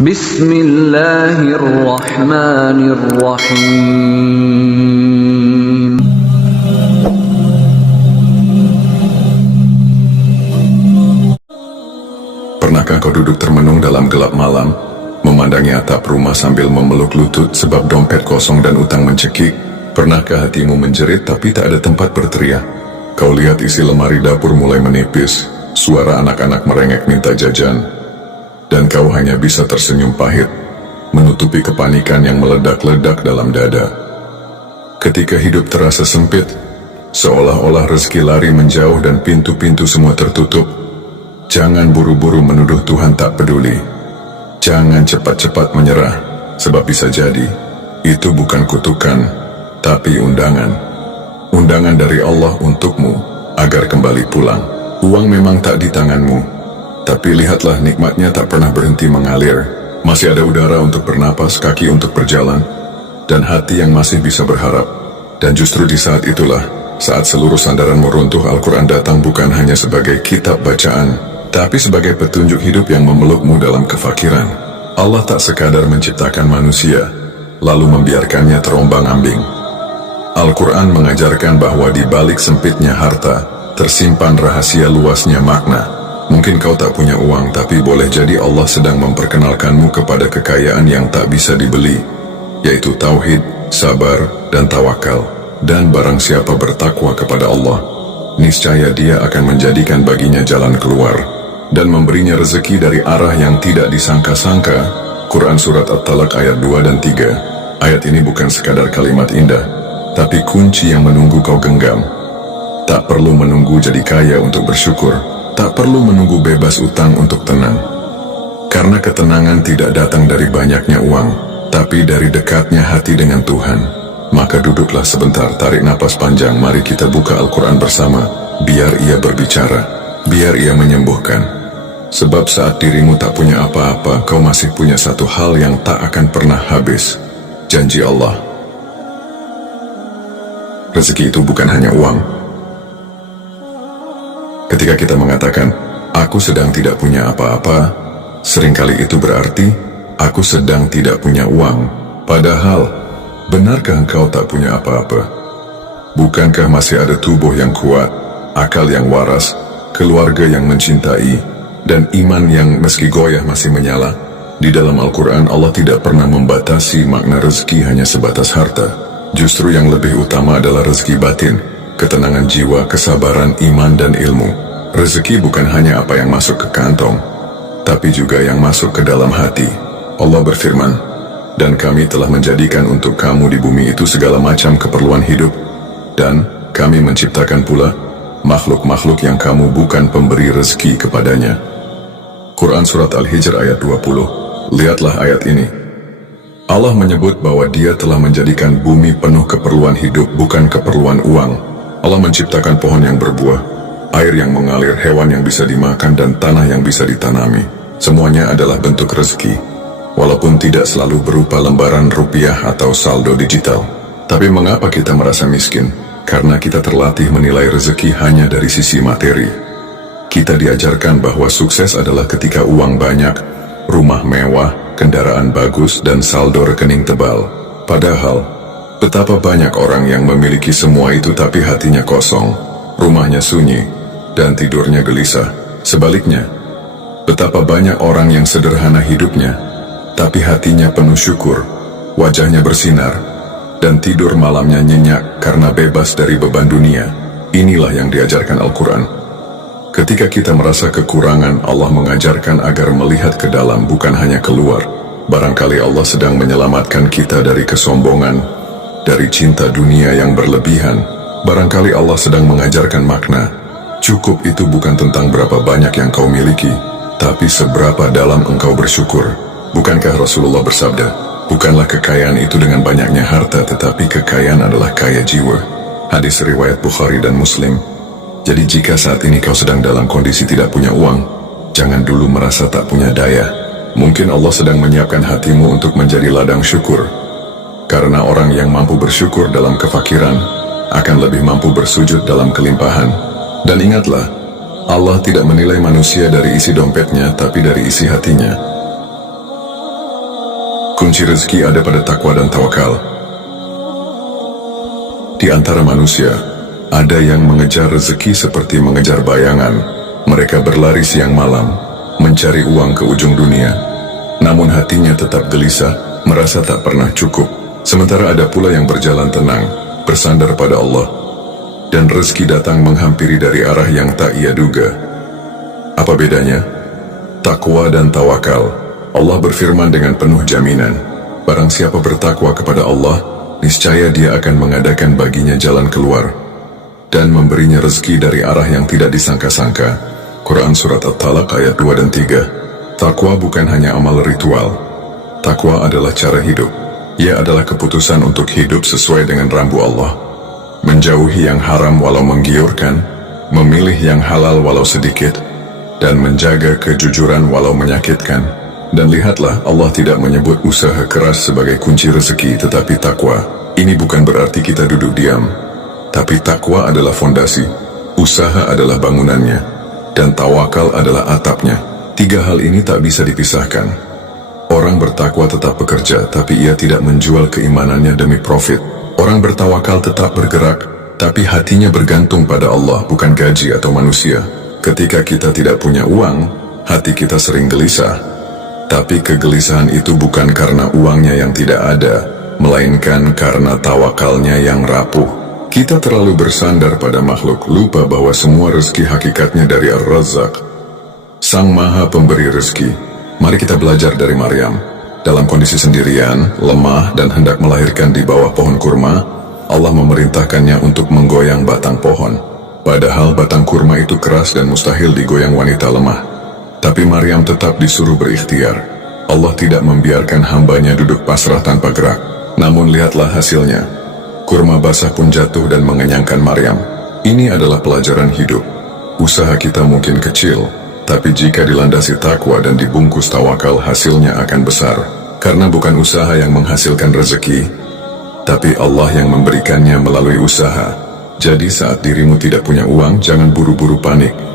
Bismillahirrahmanirrahim. Pernahkah kau duduk termenung dalam gelap malam, memandangi atap rumah sambil memeluk lutut sebab dompet kosong dan utang mencekik? Pernahkah hatimu menjerit tapi tak ada tempat berteriak? Kau lihat isi lemari dapur mulai menipis, suara anak-anak merengek minta jajan, dan kau hanya bisa tersenyum pahit, menutupi kepanikan yang meledak-ledak dalam dada. Ketika hidup terasa sempit, seolah-olah rezeki lari menjauh dan pintu-pintu semua tertutup, jangan buru-buru menuduh Tuhan tak peduli. Jangan cepat-cepat menyerah, sebab bisa jadi itu bukan kutukan, tapi undangan. Undangan dari Allah untukmu agar kembali pulang. Uang memang tak di tanganmu, tapi lihatlah nikmatnya tak pernah berhenti mengalir. Masih ada udara untuk bernapas, kaki untuk berjalan, dan hati yang masih bisa berharap. Dan justru di saat itulah, saat seluruh sandaranmu runtuh, Al-Quran datang bukan hanya sebagai kitab bacaan, tapi sebagai petunjuk hidup yang memelukmu dalam kefakiran. Allah tak sekadar menciptakan manusia, lalu membiarkannya terombang-ambing. Al-Quran mengajarkan bahwa di balik sempitnya harta, tersimpan rahasia luasnya makna. Mungkin kau tak punya uang, tapi boleh jadi Allah sedang memperkenalkanmu kepada kekayaan yang tak bisa dibeli, yaitu tauhid, sabar, dan tawakal. Dan barang siapa bertakwa kepada Allah, niscaya Dia akan menjadikan baginya jalan keluar, dan memberinya rezeki dari arah yang tidak disangka-sangka. Quran Surat At-Talaq ayat 2 dan 3. Ayat ini bukan sekadar kalimat indah, tapi kunci yang menunggu kau genggam. Tak perlu menunggu jadi kaya untuk bersyukur, tak perlu menunggu bebas utang untuk tenang. Karena ketenangan tidak datang dari banyaknya uang, tapi dari dekatnya hati dengan Tuhan. Maka duduklah sebentar, tarik napas panjang, mari kita buka Al-Quran bersama. Biar ia berbicara, biar ia menyembuhkan. Sebab saat dirimu tak punya apa-apa, kau masih punya satu hal yang tak akan pernah habis. Janji Allah. Rezeki itu bukan hanya uang. Ketika kita mengatakan, aku sedang tidak punya apa-apa, seringkali itu berarti, aku sedang tidak punya uang. Padahal, benarkah engkau tak punya apa-apa? Bukankah masih ada tubuh yang kuat, akal yang waras, keluarga yang mencintai, dan iman yang meski goyah masih menyala? Di dalam Al-Quran, Allah tidak pernah membatasi makna rezeki hanya sebatas harta. Justru yang lebih utama adalah rezeki batin, ketenangan jiwa, kesabaran, iman, dan ilmu. Rezeki bukan hanya apa yang masuk ke kantong, tapi juga yang masuk ke dalam hati. Allah berfirman, dan kami telah menjadikan untuk kamu di bumi itu segala macam keperluan hidup, dan kami menciptakan pula makhluk-makhluk yang kamu bukan pemberi rezeki kepadanya. Quran Surat Al-Hijr ayat 20. Lihatlah ayat ini. Allah menyebut bahwa Dia telah menjadikan bumi penuh keperluan hidup, bukan keperluan uang. Allah menciptakan pohon yang berbuah, air yang mengalir, hewan yang bisa dimakan, dan tanah yang bisa ditanami. Semuanya adalah bentuk rezeki, walaupun tidak selalu berupa lembaran rupiah atau saldo digital. Tapi mengapa kita merasa miskin? Karena kita terlatih menilai rezeki hanya dari sisi materi. Kita diajarkan bahwa sukses adalah ketika uang banyak, rumah mewah, kendaraan bagus, dan saldo rekening tebal. Padahal, betapa banyak orang yang memiliki semua itu tapi hatinya kosong, rumahnya sunyi, dan tidurnya gelisah. Sebaliknya, betapa banyak orang yang sederhana hidupnya, tapi hatinya penuh syukur, wajahnya bersinar, dan tidur malamnya nyenyak karena bebas dari beban dunia. Inilah yang diajarkan Al-Quran. Ketika kita merasa kekurangan, Allah mengajarkan agar melihat ke dalam, bukan hanya keluar. Barangkali Allah sedang menyelamatkan kita dari kesombongan, dari cinta dunia yang berlebihan. Barangkali Allah sedang mengajarkan makna, cukup itu bukan tentang berapa banyak yang kau miliki, tapi seberapa dalam engkau bersyukur. Bukankah Rasulullah bersabda, bukanlah kekayaan itu dengan banyaknya harta, tetapi kekayaan adalah kaya jiwa. Hadis riwayat Bukhari dan Muslim. Jadi jika saat ini kau sedang dalam kondisi tidak punya uang, jangan dulu merasa tak punya daya. Mungkin Allah sedang menyiapkan hatimu untuk menjadi ladang syukur. Karena orang yang mampu bersyukur dalam kefakiran, akan lebih mampu bersujud dalam kelimpahan. Dan ingatlah, Allah tidak menilai manusia dari isi dompetnya, tapi dari isi hatinya. kunci rezeki ada pada takwa dan tawakal. Di antara manusia, ada yang mengejar rezeki seperti mengejar bayangan. Mereka berlari siang malam, mencari uang ke ujung dunia. Namun hatinya tetap gelisah, merasa tak pernah cukup. Sementara ada pula yang berjalan tenang, bersandar pada Allah. Dan rezeki datang menghampiri dari arah yang tak ia duga. Apa bedanya? Takwa dan tawakal. Allah berfirman dengan penuh jaminan, barang siapa bertakwa kepada Allah, niscaya dia akan mengadakan baginya jalan keluar dan memberinya rezeki dari arah yang tidak disangka-sangka. Quran Surat At-Talaq ayat 2 dan 3. Takwa bukan hanya amal ritual. Takwa adalah cara hidup. Ia adalah keputusan untuk hidup sesuai dengan rambu Allah. Menjauhi yang haram walau menggiurkan, memilih yang halal walau sedikit, dan menjaga kejujuran walau menyakitkan. Dan lihatlah, Allah tidak menyebut usaha keras sebagai kunci rezeki, tetapi takwa. Ini bukan berarti kita duduk diam, tapi takwa adalah fondasi, usaha adalah bangunannya, dan tawakal adalah atapnya. Tiga hal ini tak bisa dipisahkan. Orang bertakwa tetap bekerja, tapi ia tidak menjual keimanannya demi profit. Orang bertawakal tetap bergerak, tapi hatinya bergantung pada Allah, bukan gaji atau manusia. Ketika kita tidak punya uang, hati kita sering gelisah. Tapi kegelisahan itu bukan karena uangnya yang tidak ada, melainkan karena tawakalnya yang rapuh. Kita terlalu bersandar pada makhluk, lupa bahwa semua rezeki hakikatnya dari Ar-Razzaq, Sang Maha Pemberi rezeki. Mari kita belajar dari Maryam. Dalam kondisi sendirian, lemah, dan hendak melahirkan di bawah pohon kurma, Allah memerintahkannya untuk menggoyang batang pohon. Padahal batang kurma itu keras dan mustahil digoyang wanita lemah. Tapi Maryam tetap disuruh berikhtiar. Allah tidak membiarkan hambanya duduk pasrah tanpa gerak. Namun lihatlah hasilnya. Kurma basah pun jatuh dan mengenyangkan Maryam. Ini adalah pelajaran hidup. Usaha kita mungkin kecil, tapi jika dilandasi takwa dan dibungkus tawakal, hasilnya akan besar. Karena bukan usaha yang menghasilkan rezeki, tapi Allah yang memberikannya melalui usaha. Jadi saat dirimu tidak punya uang, jangan buru-buru panik.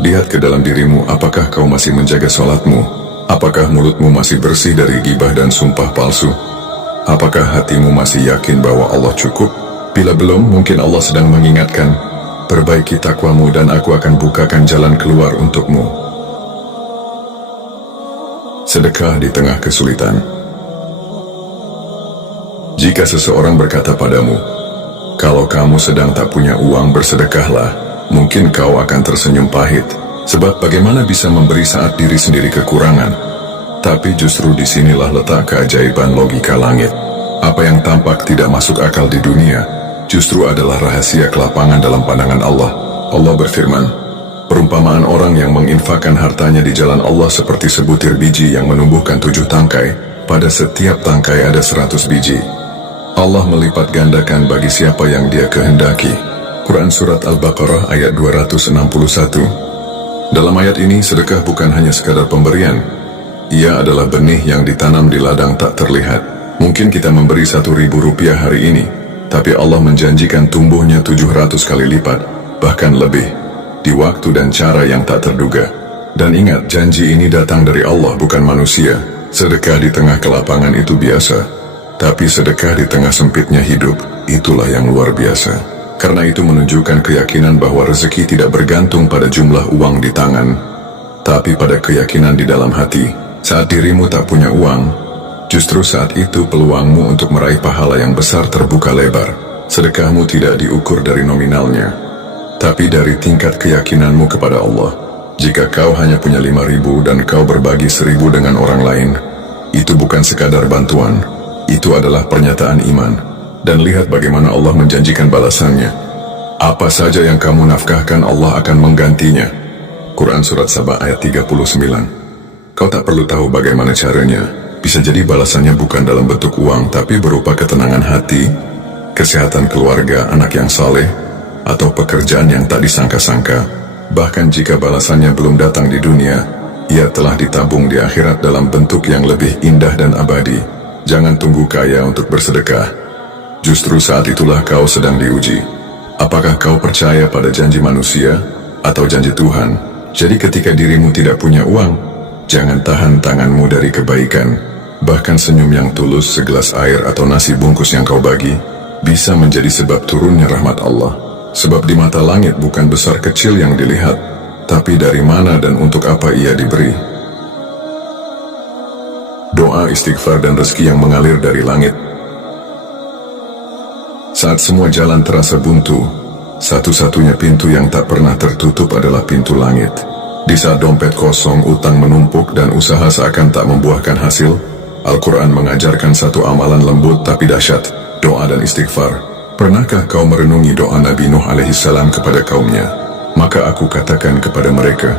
Lihat ke dalam dirimu, apakah kau masih menjaga sholatmu? Apakah mulutmu masih bersih dari gibah dan sumpah palsu? Apakah hatimu masih yakin bahwa Allah cukup? Bila belum, mungkin Allah sedang mengingatkan, perbaiki takwamu dan aku akan bukakan jalan keluar untukmu. Sedekah di tengah kesulitan. Jika seseorang berkata padamu, kalau kamu sedang tak punya uang, bersedekahlah, mungkin kau akan tersenyum pahit, sebab bagaimana bisa memberi saat diri sendiri kekurangan? Tapi justru disinilah letak keajaiban logika langit. Apa yang tampak tidak masuk akal di dunia, justru adalah rahasia kelapangan dalam pandangan Allah. Allah berfirman, perumpamaan orang yang menginfakkan hartanya di jalan Allah seperti sebutir biji yang menumbuhkan 7 tangkai, pada setiap tangkai ada 100 biji. Allah melipat gandakan bagi siapa yang Dia kehendaki. Quran Surat Al-Baqarah ayat 261. Dalam ayat ini, sedekah bukan hanya sekadar pemberian. Ia adalah benih yang ditanam di ladang tak terlihat. Mungkin kita memberi 1.000 rupiah hari ini, tapi Allah menjanjikan tumbuhnya 700 kali lipat, bahkan lebih, di waktu dan cara yang tak terduga. Dan ingat, janji ini datang dari Allah, bukan manusia. Sedekah di tengah kelapangan itu biasa, tapi sedekah di tengah sempitnya hidup, itulah yang luar biasa. Karena itu menunjukkan keyakinan bahwa rezeki tidak bergantung pada jumlah uang di tangan, tapi pada keyakinan di dalam hati. Saat dirimu tak punya uang, justru saat itu peluangmu untuk meraih pahala yang besar terbuka lebar. Sedekahmu tidak diukur dari nominalnya, tapi dari tingkat keyakinanmu kepada Allah. Jika kau hanya punya 5.000 dan kau berbagi 1.000 dengan orang lain, itu bukan sekadar bantuan, itu adalah pernyataan iman. Dan lihat bagaimana Allah menjanjikan balasannya. Apa saja yang kamu nafkahkan, Allah akan menggantinya. Quran Surat Saba ayat 39. Kau tak perlu tahu bagaimana caranya. Bisa jadi balasannya bukan dalam bentuk uang, tapi berupa ketenangan hati, kesehatan keluarga, anak yang saleh, atau pekerjaan yang tak disangka-sangka. Bahkan jika balasannya belum datang di dunia, ia telah ditabung di akhirat dalam bentuk yang lebih indah dan abadi. Jangan tunggu kaya untuk bersedekah. Justru saat itulah kau sedang diuji. Apakah kau percaya pada janji manusia atau janji Tuhan? Jadi ketika dirimu tidak punya uang, jangan tahan tanganmu dari kebaikan. Bahkan senyum yang tulus, segelas air atau nasi bungkus yang kau bagi, bisa menjadi sebab turunnya rahmat Allah. Sebab di mata langit bukan besar kecil yang dilihat, tapi dari mana dan untuk apa ia diberi. Doa, istighfar dan rezeki yang mengalir dari langit. Saat semua jalan terasa buntu, satu-satunya pintu yang tak pernah tertutup adalah pintu langit. Di saat dompet kosong, utang menumpuk dan usaha seakan tak membuahkan hasil, Al-Quran mengajarkan satu amalan lembut tapi dahsyat, doa dan istighfar. Pernahkah kau merenungi doa Nabi Nuh alaihissalam kepada kaumnya? Maka aku katakan kepada mereka,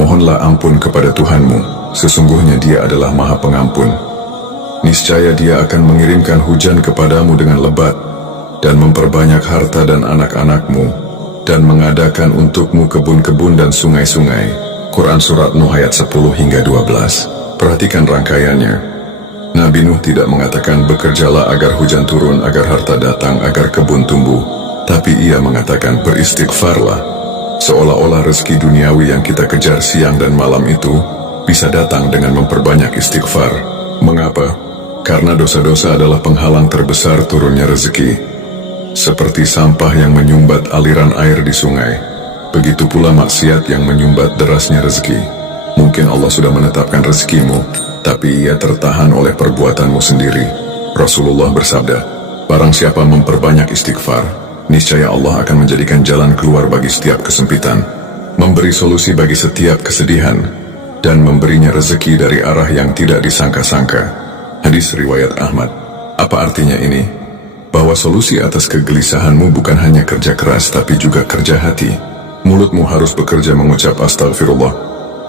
mohonlah ampun kepada Tuhanmu, sesungguhnya Dia adalah Maha Pengampun. Niscaya Dia akan mengirimkan hujan kepadamu dengan lebat, dan memperbanyak harta dan anak-anakmu, dan mengadakan untukmu kebun-kebun dan sungai-sungai. Quran Surat Nuh ayat 10 hingga 12. Perhatikan rangkaiannya. Nabi Nuh tidak mengatakan bekerjalah agar hujan turun, agar harta datang, agar kebun tumbuh. Tapi ia mengatakan beristighfarlah. Seolah-olah rezeki duniawi yang kita kejar siang dan malam itu bisa datang dengan memperbanyak istighfar. Mengapa? Karena dosa-dosa adalah penghalang terbesar turunnya rezeki. Seperti sampah yang menyumbat aliran air di sungai, begitu pula maksiat yang menyumbat derasnya rezeki. Mungkin Allah sudah menetapkan rezekimu, tapi ia tertahan oleh perbuatanmu sendiri. Rasulullah bersabda, barang siapa memperbanyak istighfar, niscaya Allah akan menjadikan jalan keluar bagi setiap kesempitan, memberi solusi bagi setiap kesedihan, dan memberinya rezeki dari arah yang tidak disangka-sangka. Hadis riwayat Ahmad. Apa artinya ini? Bahwa solusi atas kegelisahanmu bukan hanya kerja keras tapi juga kerja hati. Mulutmu harus bekerja mengucap astagfirullah,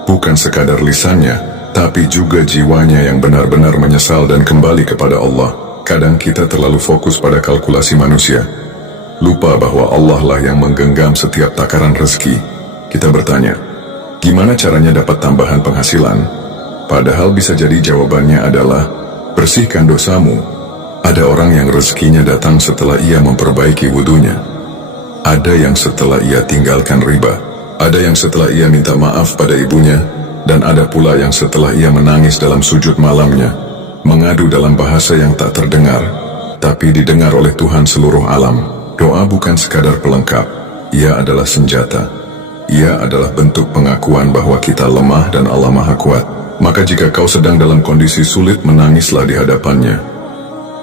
bukan sekadar lisannya, tapi juga jiwanya yang benar-benar menyesal dan kembali kepada Allah. Kadang kita terlalu fokus pada kalkulasi manusia, lupa bahwa Allah lah yang menggenggam setiap takaran rezeki. Kita bertanya, gimana caranya dapat tambahan penghasilan? Padahal bisa jadi jawabannya adalah, bersihkan dosamu. Ada orang yang rezekinya datang setelah ia memperbaiki wudunya. Ada yang setelah ia tinggalkan riba. Ada yang setelah ia minta maaf pada ibunya. Dan ada pula yang setelah ia menangis dalam sujud malamnya, mengadu dalam bahasa yang tak terdengar, tapi didengar oleh Tuhan seluruh alam. Doa bukan sekadar pelengkap, ia adalah senjata. Ia adalah bentuk pengakuan bahwa kita lemah dan Allah Maha Kuat. Maka jika kau sedang dalam kondisi sulit, menangislah di hadapannya.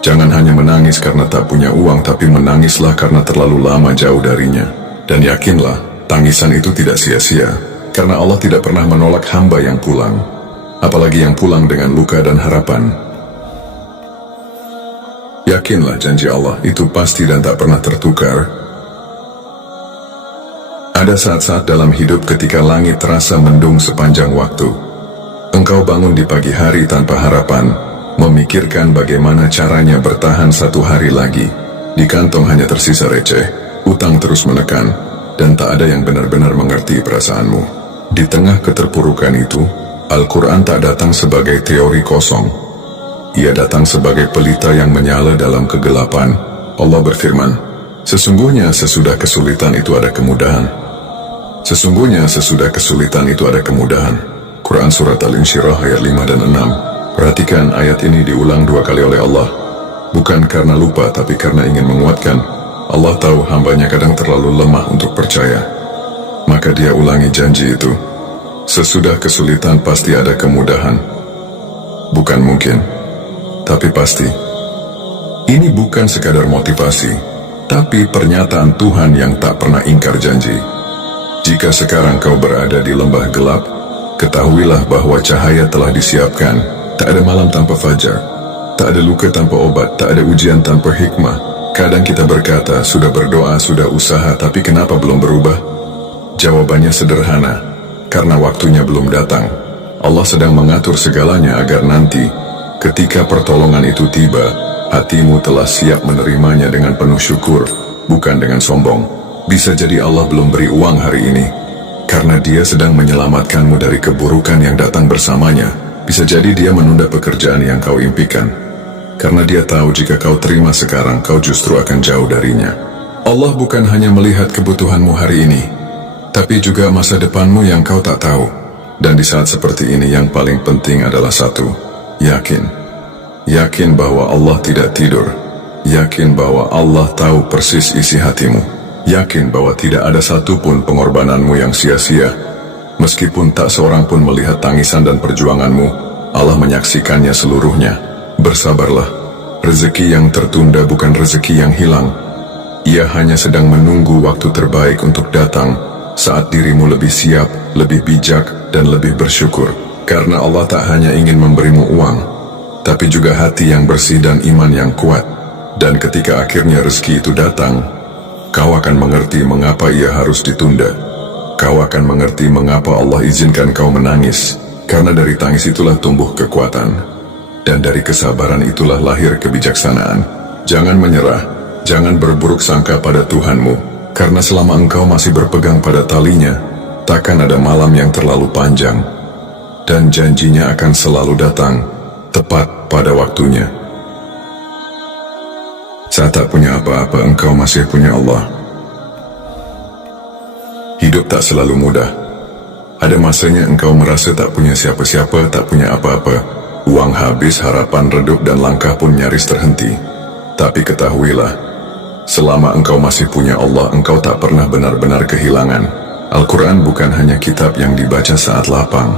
Jangan hanya menangis karena tak punya uang, tapi menangislah karena terlalu lama jauh darinya. Dan yakinlah, tangisan itu tidak sia-sia. Karena Allah tidak pernah menolak hamba yang pulang, apalagi yang pulang dengan luka dan harapan. Yakinlah janji Allah itu pasti dan tak pernah tertukar. Ada saat-saat dalam hidup ketika langit terasa mendung sepanjang waktu. Engkau bangun di pagi hari tanpa harapan, memikirkan bagaimana caranya bertahan satu hari lagi. Di kantong hanya tersisa receh, utang terus menekan, dan tak ada yang benar-benar mengerti perasaanmu. Di tengah keterpurukan itu, Al-Quran tak datang sebagai teori kosong. Ia datang sebagai pelita yang menyala dalam kegelapan. Allah berfirman, sesungguhnya sesudah kesulitan itu ada kemudahan. Sesungguhnya sesudah kesulitan itu ada kemudahan. Quran Surat Al-Insyirah ayat 5 dan 6. Perhatikan ayat ini diulang 2 kali oleh Allah. Bukan karena lupa tapi karena ingin menguatkan. Allah tahu hambanya kadang terlalu lemah untuk percaya. Maka dia ulangi janji itu. Sesudah kesulitan pasti ada kemudahan. Bukan mungkin, tapi pasti. Ini bukan sekadar motivasi, tapi pernyataan Tuhan yang tak pernah ingkar janji. Jika sekarang kau berada di lembah gelap, ketahuilah bahwa cahaya telah disiapkan. Tak ada malam tanpa fajar, tak ada luka tanpa obat, tak ada ujian tanpa hikmah. Kadang kita berkata, sudah berdoa, sudah usaha, tapi kenapa belum berubah? Jawabannya sederhana, karena waktunya belum datang. Allah sedang mengatur segalanya agar nanti, ketika pertolongan itu tiba, hatimu telah siap menerimanya dengan penuh syukur, bukan dengan sombong. Bisa jadi Allah belum beri uang hari ini, karena Dia sedang menyelamatkanmu dari keburukan yang datang bersamanya. Bisa jadi Dia menunda pekerjaan yang kau impikan, karena Dia tahu jika kau terima sekarang, kau justru akan jauh darinya. Allah bukan hanya melihat kebutuhanmu hari ini, tapi juga masa depanmu yang kau tak tahu. Dan di saat seperti ini yang paling penting adalah satu, yakin. Yakin bahwa Allah tidak tidur. Yakin bahwa Allah tahu persis isi hatimu. Yakin bahwa tidak ada satupun pengorbananmu yang sia-sia. Meskipun tak seorang pun melihat tangisan dan perjuanganmu, Allah menyaksikannya seluruhnya. Bersabarlah. Rezeki yang tertunda bukan rezeki yang hilang. Ia hanya sedang menunggu waktu terbaik untuk datang, saat dirimu lebih siap, lebih bijak, dan lebih bersyukur. Karena Allah tak hanya ingin memberimu uang, tapi juga hati yang bersih dan iman yang kuat. Dan ketika akhirnya rezeki itu datang, kau akan mengerti mengapa ia harus ditunda. Kau akan mengerti mengapa Allah izinkan kau menangis. Karena dari tangis itulah tumbuh kekuatan. Dan dari kesabaran itulah lahir kebijaksanaan. Jangan menyerah, jangan berburuk sangka pada Tuhanmu. Karena selama engkau masih berpegang pada talinya, takkan ada malam yang terlalu panjang. Dan janjinya akan selalu datang, tepat pada waktunya. Saat tak punya apa-apa, engkau masih punya Allah. Hidup tak selalu mudah. Ada masanya engkau merasa tak punya siapa-siapa, tak punya apa-apa. Uang habis, harapan redup, dan langkah pun nyaris terhenti. Tapi ketahuilah, selama engkau masih punya Allah, engkau tak pernah benar-benar kehilangan. Al-Quran bukan hanya kitab yang dibaca saat lapang.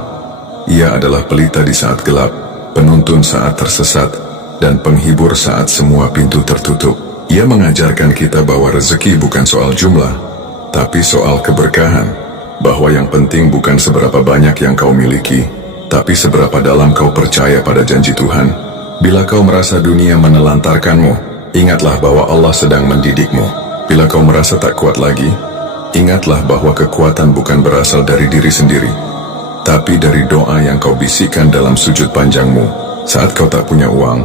Ia adalah pelita di saat gelap, penuntun saat tersesat, dan penghibur saat semua pintu tertutup. Ia mengajarkan kita bahwa rezeki bukan soal jumlah, tapi soal keberkahan. Bahwa yang penting bukan seberapa banyak yang kau miliki, tapi seberapa dalam kau percaya pada janji Tuhan. Bila kau merasa dunia menelantarkanmu, ingatlah bahwa Allah sedang mendidikmu. Bila kau merasa tak kuat lagi, ingatlah bahwa kekuatan bukan berasal dari diri sendiri, tapi dari doa yang kau bisikkan dalam sujud panjangmu. Saat kau tak punya uang,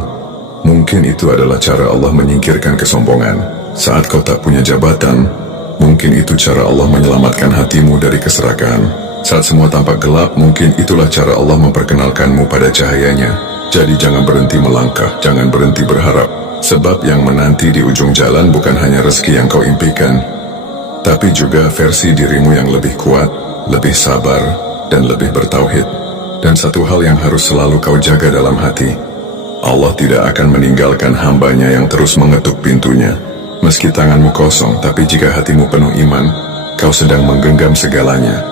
mungkin itu adalah cara Allah menyingkirkan kesombongan. Saat kau tak punya jabatan, mungkin itu cara Allah menyelamatkan hatimu dari keserakahan. Saat semua tampak gelap, mungkin itulah cara Allah memperkenalkanmu pada cahayanya. Jadi jangan berhenti melangkah, jangan berhenti berharap. Sebab yang menanti di ujung jalan bukan hanya rezeki yang kau impikan, tapi juga versi dirimu yang lebih kuat, lebih sabar, dan lebih bertauhid. Dan satu hal yang harus selalu kau jaga dalam hati, Allah tidak akan meninggalkan hambanya yang terus mengetuk pintunya. Meski tanganmu kosong, tapi jika hatimu penuh iman, kau sedang menggenggam segalanya.